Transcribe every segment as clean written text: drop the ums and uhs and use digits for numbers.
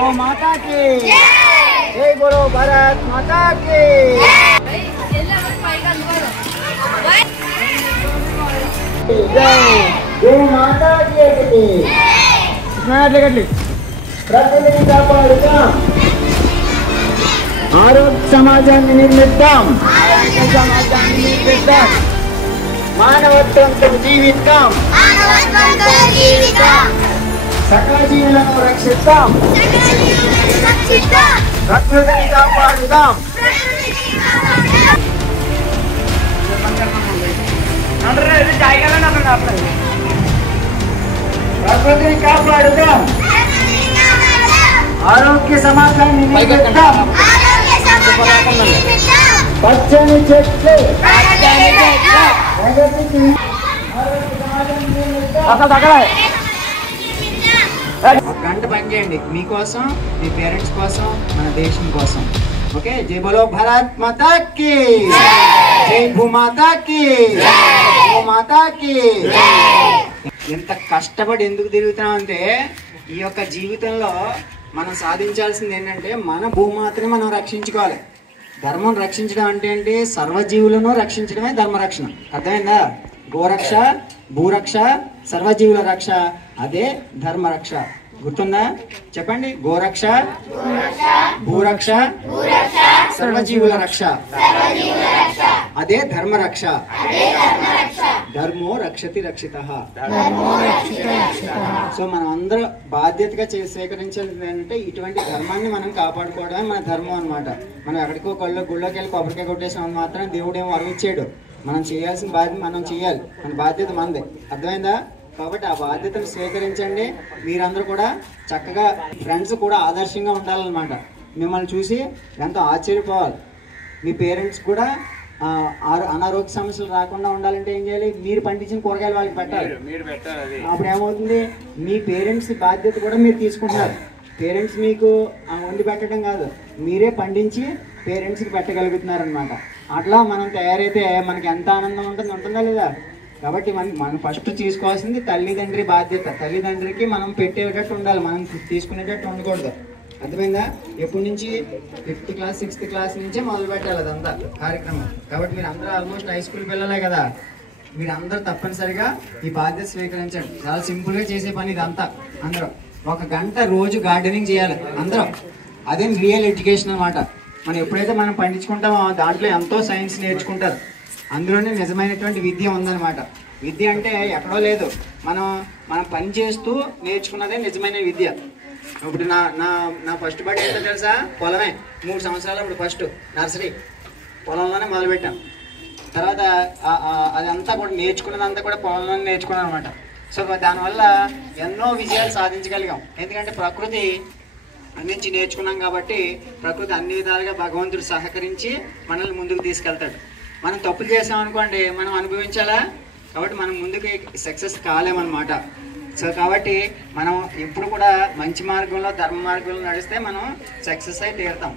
गो माता की जय बोलो भारत माता की जय गो माता की ప్రకృతిని కాపాడుదాం ఆరోగ్య సమాజాన్ని నిర్మిద్దాం మానవత్వంతో జీవిద్దాం సకల జీవులను రక్షిద్దాం ప్రకృతిని కాపాడుదాం ప్రకృతిని కాపాడుదాం ఆరోగ్య సమాజాన్ని నిర్మిద్దాం పచ్చని చెట్లు ఒక గంట పని చేయండి మీకోసం మీ పేరెంట్స్ కోసం మన దేశం కోసం ఓకే జై బోలో భారత్ మాతా కీ జై భూమాతా కీ మాతా కీ ఎంత కష్టపడి ఎందుకు తిరుగుతున్నాం అంటే ఈ యొక్క జీవితంలో మనం సాధించాల్సింది ఏంటంటే మన భూమాతని మనం రక్షించుకోవాలి ధర్మం రక్షించడం అంటే ఏంటి సర్వజీవులను రక్షించడమే ధర్మరక్షణ అర్థమైందా గోరక్ష భూరక్ష సర్వజీవుల రక్ష అదే ధర్మరక్ష గుర్తుందా చెప్పండి గోరక్ష భూరక్ష సర్వజీవుల రక్ష అదే ధర్మరక్ష ధర్మో రక్షతి రక్షితః సో మనం అందరూ బాధ్యతగా స్వీకరించేది ఏంటంటే ఇటువంటి ధర్మాన్ని మనం కాపాడుకోవడమే మన ధర్మం అనమాట మనం ఎక్కడికో గుళ్ళోకి వెళ్ళి కొబ్బరికాయ కొట్టేసామని మాత్రం దేవుడు ఏమో వరమిచ్చాడు మనం చేయాల్సిన బాధ్యత మనం చేయాలి మన బాధ్యత మనదే అర్థమైందా కాబట్టి ఆ బాధ్యతను స్వీకరించండి మీరందరూ కూడా చక్కగా ఫ్రెండ్స్ కూడా ఆదర్శంగా ఉండాలన్నమాట మిమ్మల్ని చూసి ఎంతో ఆశ్చర్యపోవాలి మీ పేరెంట్స్ కూడా అనారోగ్య సమస్యలు రాకుండా ఉండాలంటే ఏం చేయాలి మీరు పండించిన కూరగాయలు వాళ్ళకి పెట్టాలి అప్పుడు ఏమవుతుంది మీ పేరెంట్స్ బాధ్యత కూడా మీరు తీసుకుంటున్నారు పేరెంట్స్ మీకు వండి పెట్టడం కాదు మీరే పండించి పేరెంట్స్కి పెట్టగలుగుతున్నారు అనమాట అట్లా మనం తయారైతే మనకి ఎంత ఆనందం ఉంటుందా లేదా కాబట్టి మనం ఫస్ట్ తీసుకోవాల్సింది తల్లిదండ్రి బాధ్యత తల్లిదండ్రికి మనం పెట్టేటట్టు ఉండాలి మనం తీసుకునేటట్టు ఉండకూడదు అర్థమైందా ఎప్పటి నుంచి 5th క్లాస్ 6th క్లాస్ నుంచే మొదలు పెట్టాలి అదంతా కార్యక్రమం కాబట్టి మీరు అందరూ ఆల్మోస్ట్ హై స్కూల్ పిల్లలే కదా మీరు అందరూ తప్పనిసరిగా ఈ బాధ్యత స్వీకరించండి చాలా సింపుల్గా చేసే పని ఇదంతా అందరూ 1 గంట రోజు గార్డెనింగ్ చేయాలి అందరూ అదే రియల్ ఎడ్యుకేషన్ అనమాట మనం ఎప్పుడైతే మనం పండించుకుంటామో దాంట్లో ఎంతో సైన్స్ నేర్చుకుంటారు అందులోనే నిజమైనటువంటి విద్య ఉందన్నమాట విద్య అంటే ఎక్కడో లేదు మనం పని చేస్తూ నేర్చుకున్నదే నిజమైన విద్య ఇప్పుడు నా ఫస్ట్ బడి ఏంటో తెలుసా పొలమే 3 సంవత్సరాలు ఇప్పుడు ఫస్ట్ నర్సరీ పొలంలోనే మొదలుపెట్టాం తర్వాత అదంతా కూడా నేర్చుకున్నదంతా కూడా పొలంలోనే నేర్చుకున్నాం అనమాట సో దానివల్ల ఎన్నో విజయాలు సాధించగలిగాం ఎందుకంటే ప్రకృతి నుంచి నేర్చుకున్నాం కాబట్టి ప్రకృతి అన్ని విధాలుగా భగవంతుడు సహకరించి మనల్ని ముందుకు తీసుకెళ్తాడు మనం తప్పులు చేసామనుకోండి మనం అనుభవించాలా కాబట్టి మనం ముందుకు సక్సెస్ కాలేమన్నమాట సో కాబట్టి మనం ఎప్పుడు కూడా మంచి మార్గంలో ధర్మ మార్గంలో నడిస్తే మనం సక్సెస్ అయి తీరుతాం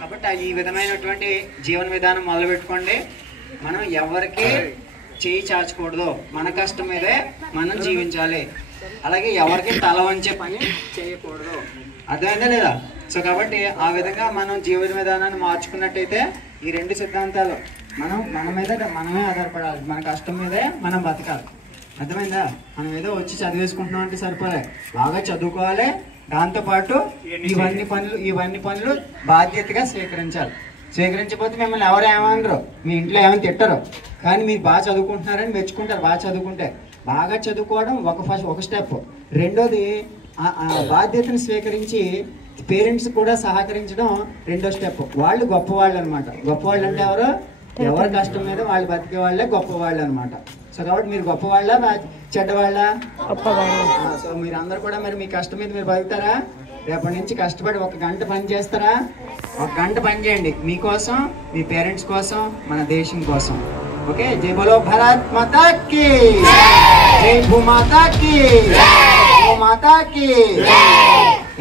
కాబట్టి ఈ విధమైనటువంటి జీవన విధానం మొదలుపెట్టుకోండి మనం ఎవరికి చేయి చాచకూడదు మన కష్టం మీదే మనం జీవించాలి అలాగే ఎవరికి తల వంచే పని చేయకూడదు అర్థమైందా లేదా సో కాబట్టి ఆ విధంగా మనం జీవన విధానాన్ని మార్చుకున్నట్టయితే ఈ 2 సిద్ధాంతాలు మన మీద మనమే ఆధారపడాలి మన కష్టం మీదే మనం బతకాలి అర్థమైందా మనం ఏదో వచ్చి చదివేసుకుంటున్నాం అంటే సరిపోలే బాగా చదువుకోవాలి దాంతోపాటు ఇవన్నీ పనులు బాధ్యతగా స్వీకరించకపోతే మిమ్మల్ని ఎవరు ఏమనరు మీ ఇంట్లో ఏమైనా తిట్టరు కానీ మీరు బాగా చదువుకుంటున్నారని మెచ్చుకుంటారు బాగా చదువుకుంటే బాగా చదువుకోవడం ఒక స్టెప్ రెండోది బాధ్యతను స్వీకరించి పేరెంట్స్ కూడా సహకరించడం 2వ స్టెప్ వాళ్ళు గొప్పవాళ్ళు అనమాట గొప్పవాళ్ళు అంటే ఎవరి కష్టం మీద వాళ్ళు బతికే వాళ్ళే గొప్పవాళ్ళు అనమాట సో కాబట్టి మీరు గొప్పవాళ్ళ చెడ్డవాళ్ళ సో మీరు అందరు కూడా మరి మీ కష్టం మీద మీరు బతుకుతారా రేపటి నుంచి కష్టపడి 1 గంట పని చేస్తారా 1 గంట పని చేయండి మీకోసం మీ పేరెంట్స్ కోసం మన దేశం కోసం ఓకే జై బోలో భారత్ మాతా కీ జై భూమాతా కీ మాతా కీ